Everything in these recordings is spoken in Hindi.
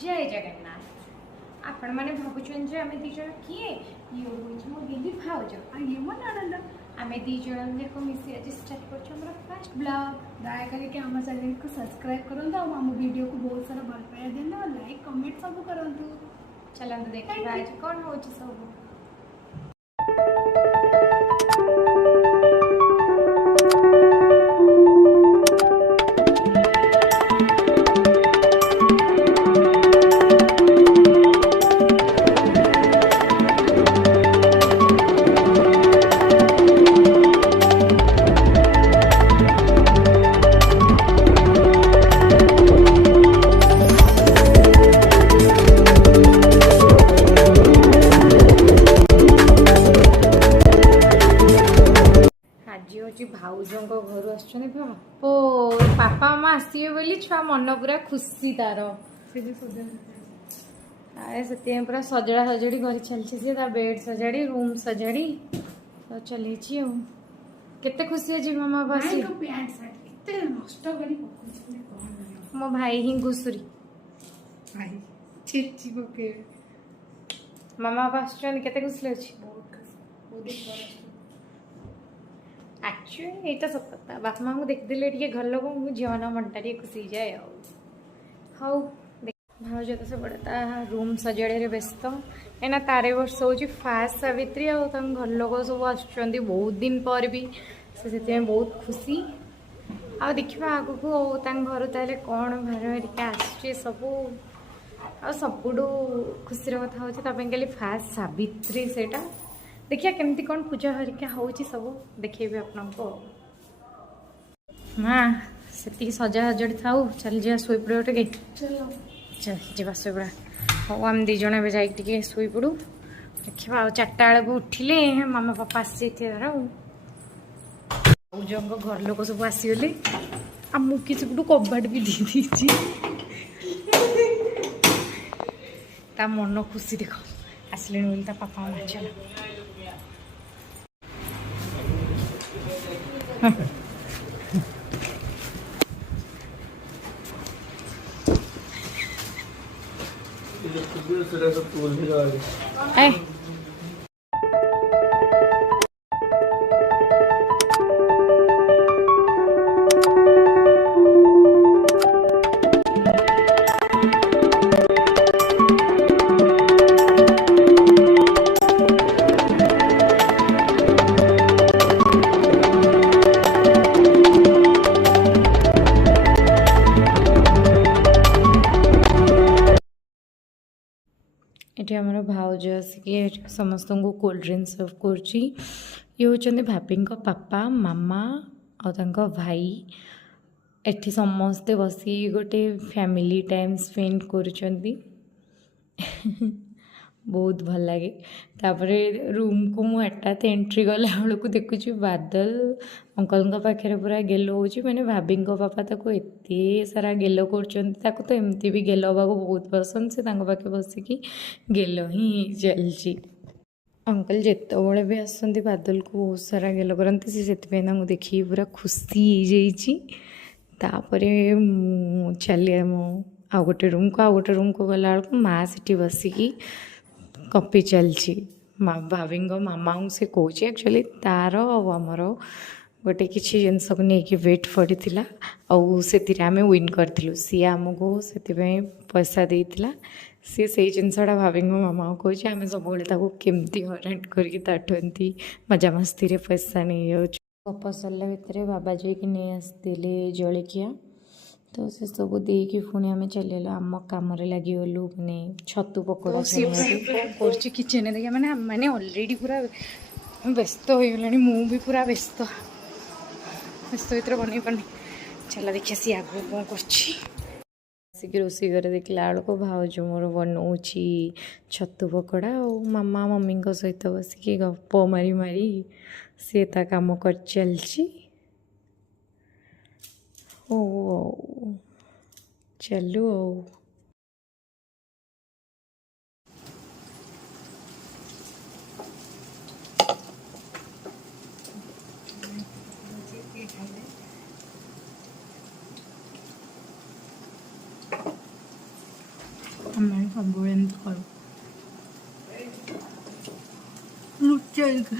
जय जगन्नाथ। आपण मैंने भावुन जे आम दीज किए ये हूँ मो दिदी भाउज आ ये मो ननंद आम दीज जाक मिसी आज स्टार्ट कर फर्स्ट ब्लॉग। दयाकोरी आम चैनल को सब्सक्राइब करूँ और आम वीडियो को बहुत सारा भल पाया दिखाते और लाइक कमेंट सब करूँ। चलते देखा आज कौन हो सब। भाउजों घर आसपा मामा आसवे बोली छुआ मन पूरा खुशी तार से पूरा सजड़ा सजड़ी कर चलती बेड सजाड़ी रूम सजाड़ी तो चली केते खुशी है मामा बस मो भाई ही घुसुरी मामा बास केते खुशी अच्छी एक्चुअली ये सत कथा बापा माँ को देखदेले घर लोग झील मनटा खुशी जाए हाउ भाज तो सब रूम सजाड़े व्यस्त एना तारे वर्ष हूँ फास्ट सावित्री घर लोग सब आस बहुत दिन पर भी से बहुत खुशी आ देखा आग को घर ताले कौन भार हरिका आस सब आ सबुठ खुशी कथा हूँ फास्ट सावित्री से देखिए केमती कौन पूजा हरिका हो सब देखेबी आपको माँ से सजा सजड़ी था चल जा शुई पड़ टे चल जा शुईपड़ा हाँ आम दीज ए शुई पड़ू देखा आ 4टा बेलू उठिले मामा पापा आसी घर लोग सब आसीगले मुझे सब कबाट भी दी दीची ता मन खुशी देख आसले बोली पापा माँ चल ये आम भाउज आसिक समस्त को कोल्ड ड्रिंक्स सर्व कर ये होती भाभी पापा मामा और भाई एठी समस्ते बसी गोटे फैमिली टाइम स्पेंड कर बहुत भल लगे तापरे रूम को मु हठात एंट्री गला बेलू देखुची बादल अंकल पाखे पूरा गेल हो मैंने भाभी पापा ताको एते सारा गेल कर तो एमती भी गेल हवा बहुत पसंद से पाखे बसिकी गेल ही चलची अंकल जिते भी आसती बादल को बहुत सारा गेल करती से देखिए पूरा खुशी चलिए आ गोटे रूम को गला बेलू माँ से बसिकी कॉपी चलची भाभी मामा से कौन एक्चुअली तार आमर गोटे किसी जिनस को लेकिन वेट पड़ा आते आम विन करूँ सी आमको से पैसा देता सी से जिनसा भाभी मामा को कहे आम सब केमती हरान करके मजा मस्ती पैसा नहीं जाऊँ गप सरला भितर बाबा जी की नहीं आसते जलिया तो से सब देकी पुणी आम चल आम कम लगिगलु मैंने छतु पकोड़ा कर किचन देखिए मैंने मैंने अलरेडी पूरा व्यस्त हो गलानी मु भी पूरा व्यस्त भर बन पानी चल देखिए सी आग कौन कर रोषे घर देखला बेलू भाउज मोर बनाऊँ छतु पकोड़ा और मामा मम्मी सहित बसिक गप मारी मारी सी ता काम कर चलची ओ चलो ଆମେ ସବୁବେଳେ ଏମିତି କରୁ ଲୁଚେଇକି।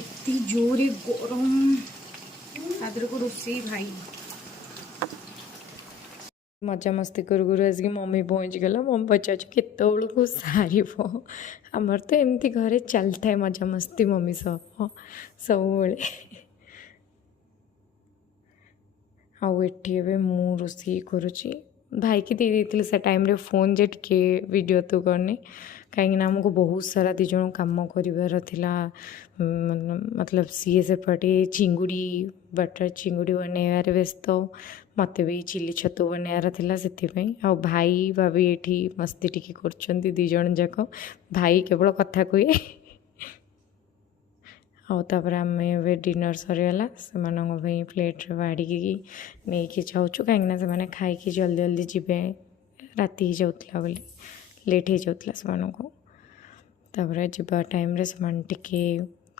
ଏତେ ଜୋରେ ଗରମ ତା ଦେହକୁ ରୋଷେଇ ଭାଇ ମଜାମସ୍ତି କରୁ କରୁ ଆସିକି ମମ୍ମି ପହଞ୍ଚିଗଲା। ମମ୍ମି ପଚାରୁଛି କେତେବେଳକୁ ସାରିବ। ଆମର ତ ଏମିତି ଘରେ ଚାଲିଥାଏ ମଜାମସ୍ତି ମମ୍ମି ସହ ସବୁବେଳେ। ଆଉ ଏଠି ଏବେ ମୁଁ ରୋଷେଇ କରୁଛି। ଭାଇକି ଦେଇ ଦେଇଥିଲି ସେ ଟାଇମ୍ରେ ଫୋନ୍ ଯେ ଟିକେ ଭିଡ଼ିଓ ତୁ କରିନି, କାହିଁକିନା ଆମକୁ ବହୁତ ସାରା ଦୁଇ ଜଣ କାମ କରିବାର ଥିଲା। ମତଲବ ସିଏ ସେପଟେ ଚିଙ୍ଗୁଡ଼ି ବଟର ଚିଙ୍ଗୁଡ଼ି ବନେଇବାରେ ବ୍ୟସ୍ତ, ମୋତେ ବି ଚିଲି ଛତୁ ବନେଇବାର ଥିଲା ସେଥିପାଇଁ। ଆଉ ଭାଇ ଭାବି ଏଠି ମସ୍ତି ଟିକେ କରୁଛନ୍ତି ଦୁଇ ଜଣ ଯାକ। ଭାଇ କେବଳ କଥା କୁହେ। ଆଉ ତାପରେ ଆମେ ଏବେ ଡିନର୍ ସରିଗଲା, ସେମାନଙ୍କ ପାଇଁ ପ୍ଲେଟ୍ରେ ବାଢ଼ିକି ନେଇକି ଯାଉଛୁ, କାହିଁକିନା ସେମାନେ ଖାଇକି ଜଲ୍ଦି ଜଲ୍ଦି ଯିବେ। ରାତି ହେଇଯାଉଥିଲା ବୋଲି, ଲେଟ୍ ହେଇଯାଉଥିଲା ସେମାନଙ୍କୁ। ତାପରେ ଯିବା ଟାଇମ୍ରେ ସେମାନେ ଟିକେ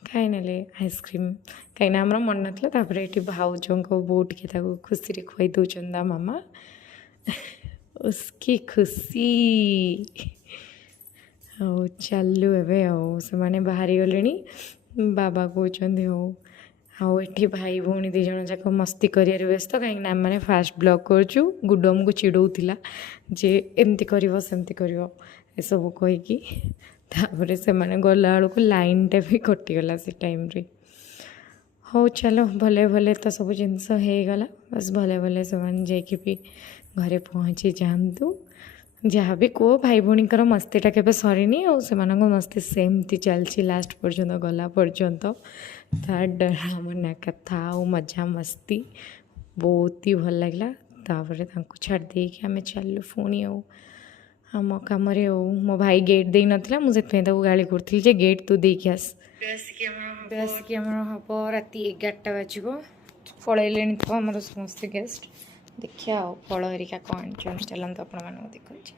ଖାଇନେଲେ ଆଇସ୍କ୍ରିମ୍, କାହିଁକିନା ଆମର ମନେ ନଥିଲା। ତାପରେ ଏଠି ଭାଉଜଙ୍କ ବୋଉ ଟିକେ ତାକୁ ଖୁସିରେ ଖୁଆଇ ଦେଉଛନ୍ତି ତା ମାମା। ଉସ୍କି ଖୁସି। ଆଉ ଚାଲୁ ଏବେ ଆଉ ସେମାନେ ବାହାରି ଗଲେଣି। ବାବା କହୁଛନ୍ତି ହଉ। ଆଉ ଏଠି ଭାଇ ଭଉଣୀ ଦୁଇ ଜଣ ଯାକ ମସ୍ତି କରିବାରେ ବ୍ୟସ୍ତ, କାହିଁକିନା ଆମେମାନେ ଫାଷ୍ଟ ବ୍ଲଗ୍ କରୁଛୁ। ଗୁଡୁ ଆମକୁ ଚିଡ଼ଉଥିଲା ଯେ ଏମିତି କରିବ ସେମିତି କରିବ ଏସବୁ କହିକି। ତାପରେ ସେମାନେ ଗଲାବେଳକୁ ଲାଇନ୍ଟା ବି କଟିଗଲା ସେ ଟାଇମ୍ରେ। ହଉ ଚାଲ, ଭଲେ ଭଲେ ତ ସବୁ ଜିନିଷ ହେଇଗଲା। ବାସ୍ ଭଲେ ଭଲେ ସେମାନେ ଯାଇକି ବି ଘରେ ପହଞ୍ଚି ଯାଆନ୍ତୁ। ଯାହା ବି କୁହ, ଭାଇ ଭଉଣୀଙ୍କର ମସ୍ତିଟା କେବେ ସରିନି, ଆଉ ସେମାନଙ୍କ ମସ୍ତି ସେମିତି ଚାଲିଛି ଲାଷ୍ଟ ପର୍ଯ୍ୟନ୍ତ, ଗଲା ପର୍ଯ୍ୟନ୍ତ। ତା ଡରାମନା କଥା ଆଉ ମଜା ମସ୍ତି ବହୁତ ହି ଭଲ ଲାଗିଲା। ତାପରେ ତାଙ୍କୁ ଛାଡ଼ି ଦେଇକି ଆମେ ଚାଲିଲୁ ପୁଣି ଆଉ ଆମ କାମରେ। ଆଉ ମୋ ଭାଇ ଗେଟ୍ ଦେଇନଥିଲା, ମୁଁ ସେଥିପାଇଁ ତାକୁ ଗାଳି କରୁଥିଲି ଯେ ଗେଟ୍ ତୁ ଦେଇକି ଆସ। ଆସିକି ଆମର ହେବ ରାତି 11ଟା ବାଜିବ। ପଳେଇଲେଣି ତ ଆମର ସମସ୍ତେ ଗେଷ୍ଟ। ଦେଖିବା ଆଉ ଫଳ ହେରିକା କ'ଣ ଆଣିଛନ୍ତି, ଚାଲନ୍ତୁ ଆପଣମାନଙ୍କୁ ଦେଖାଉଛି।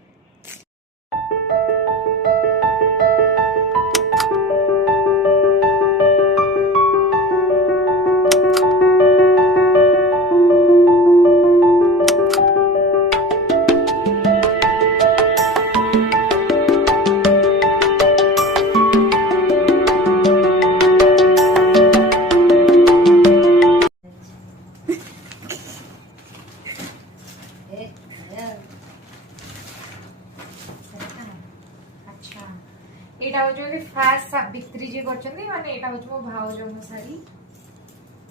ଏଇଟା ହଉଛି ଫାଷ୍ଟ ସାବିତ୍ରୀ ଯିଏ କରିଛନ୍ତି, ମାନେ ଏଇଟା ହଉଛି ମୋ ଭାଉଜଙ୍କ ଶାଢ଼ୀ।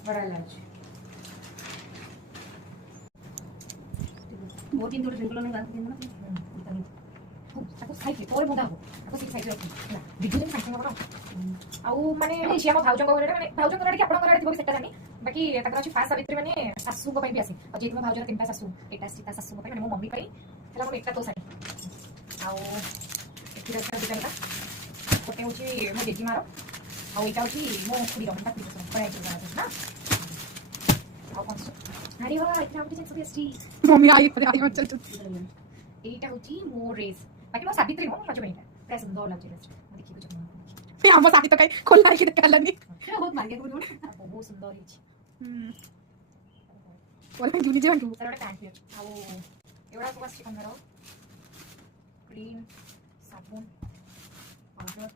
ବଢ଼ିଆ ଲାଗୁଛି। बहुत दिन थोड़े सिंपल नहीं बात करना ତାକୁ ସାଇଡ୍ ତୋର ମୁଣ୍ଡା ହବ, ତାକୁ ସେଇ ସାଇଡ୍ ରଖି ହେଲା ଭିଡ଼ିଓ ସାଙ୍ଗେ ସାଙ୍ଗେ ଆଉ ମାନେ ଅଛି ଆମ ଭାଉଜଙ୍କ ଘରେ, ମାନେ ଭାଉଜଙ୍କ ଘରେ କି ଆପଣଙ୍କ ଘରେ ଥିବ ସେଟା ଜାଣି, ବାକି ତାଙ୍କର ଅଛି ଫାଷ୍ଟ ସାବିତ୍ରୀ ମାନେ ଶାଶୁଙ୍କ ପାଇଁ ବି ଆସେ। ଆଉ ଯେହେତୁ ମୋ ଭାଉଜର 3ଟା ଶାଶୁ, ଏଇଟା ଆସିଛି ତା ଶାଶୁଙ୍କ ପାଇଁ, ମାନେ ମୋ ମମ୍ମି ପାଇଁ ହେଲା ମୋର ଏଟା ତୋ ଶାଢ଼ୀ। ଆଉ ଏଥିରେ ଅଛି ଦୁଇଟା ଲୁଗା, ଗୋଟେ ହେଉଛି ମୋ ଜେଜିମାର, ଆଉ ଏଇଟା ହେଉଛି ମୋ ଖୁଡ଼ିର, ତା ଖୁଡ଼ିର ନା। ଆଉ କ'ଣ ଆରେ ବା, ଏଥିରେ ଆଉ ଗୋଟେ ଜିନିଷ ବି ଆସିଛି। मम्मी आई चल चल এইটা হচ্ছে ମୋ ଡ୍ରେସ୍, ବାକି ମୋ ସାବିତ୍ରୀ ନୁହଁ, ମୋ ରଜ ପାଇଁଟା ପୁରା ସୁନ୍ଦର ଲାଗୁଛି ଡ୍ରେସ୍ଟା। ଦେଖିବୁ फिर हम साथी तो कहीं खोलना है कि निकाल लेंगे ବହୁତ ମାରିବାକୁ ପଡ଼ିବ ନା, ବହୁତ ସୁନ୍ଦର ହେଇଛି। बोले जूनी जे तू ତାର ଗୋଟେ ପ୍ୟାଣ୍ଟ ବି ଅଛି। ଆଉ ଏଗୁଡ଼ା ସବୁ ଆସିଛି କଲର କ୍ରିମ୍, ସାବୁନ, ପାଉଡର,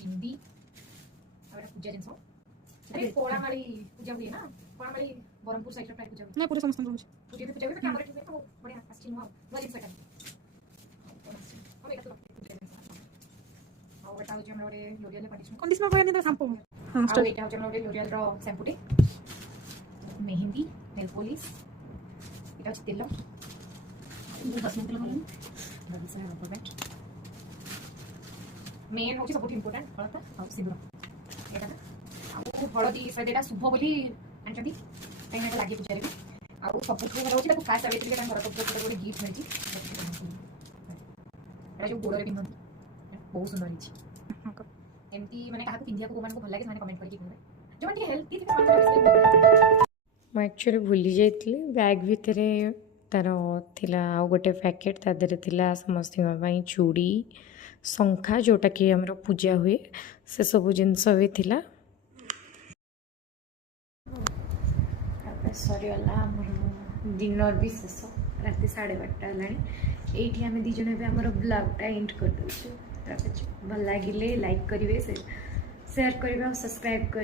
ବିନ୍ଦି, ଆଉ ଗୋଟେ ପୂଜା ଜିନିଷ। ଆରେ କଳାମାଳି ପୂଜା ହୁଏ ନା, କଳାମାଳି ବ୍ରହ୍ମପୁର ସାଇଡ୍ରେ ପ୍ରାୟ ପୂଜା ହୁଏ। ना पूरे समस्त रोज ପୂଜା ବି ପୂଜା ହୁଏ, ବାକି ଆମର ଏଠି ହୁଏ ତ ବଢ଼ିଆ ଆସିଛି। ନୂଆ ନୂଆ ଜିନିଷ ଏଇଟା। ଆଉ ଏଇଟା ହେଉଛି ଆମର ଗୋଟେ ଲୋରିଆଲ କଣ୍ଡିସନର। कंडीशनर कोई नहीं तो शैम्पू हां ଆଉ स्टार्ट ଏଇଟା ହେଉଛି ଆମର ଗୋଟେ ଲୋରିଆଲର ଶ୍ୟାମ୍ପୁଟେ। ମେହେନ୍ଦି, ନେଲ୍ ପଲିଶ, ଏଇଟା ହେଉଛି ତେଲ, ମେନ୍ ହେଉଛି ସବୁଠୁ ଇମ୍ପୋର୍ଟାଣ୍ଟ ହଳଦୀ ଆଉ ସିନ୍ଦୁର। ଏଇଟା ଆଉ ହଳଦୀ ଏଇଟା ଶୁଭ ବୋଲି ଆଣିଛନ୍ତି, କାହିଁକିନା ଏଇଟା ଲାଗି ପୂଜାରେ ବି। ଆଉ ସବୁଠୁ ଭଲ ହେଉଛି ତାକୁ ଫାଷ୍ଟ ସାବିତ୍ରୀରେ ତାଙ୍କ ଘର ପକ୍ଷରୁ ଗୋଟେ ଗିଫ୍ଟ ମିଳିଛି। ଏଇଟା ଯେଉଁ ଗୋଡ଼ରେ ପିନ୍ଧନ୍ତି, ବହୁତ ସୁନ୍ଦର ହେଇଛି। ଏମିତି ମାନେ କାହାକୁ ପିନ୍ଧିବାକୁ କୋଉମାନଙ୍କୁ ଭଲ ଲାଗେ ସେମାନେ କମେଣ୍ଟ କରିକି କହିବେ। ଯେଉଁମାନେ ଟିକେ ହେଲ୍ଥି ଥିବେ ସେମାନେ ମୁଁ ଆକ୍ଚୁଆଲି ଭୁଲି ଯାଇଥିଲି ବ୍ୟାଗ୍ ଭିତରେ तार थिला आउ गोटे पैकेट ता देहरे थिला समस्त चूड़ी शंखा जोटा कि हमर पूजा हुए से सब जिनस भी थिला। सरीगला डिनर भी शेष रात 12:30 है। आम दीज आम ब्लॉगटा एंड कर दूँ। भल लगे लाइक करेंगे, शेयर करेंगे और सब्सक्राइब करेंगे।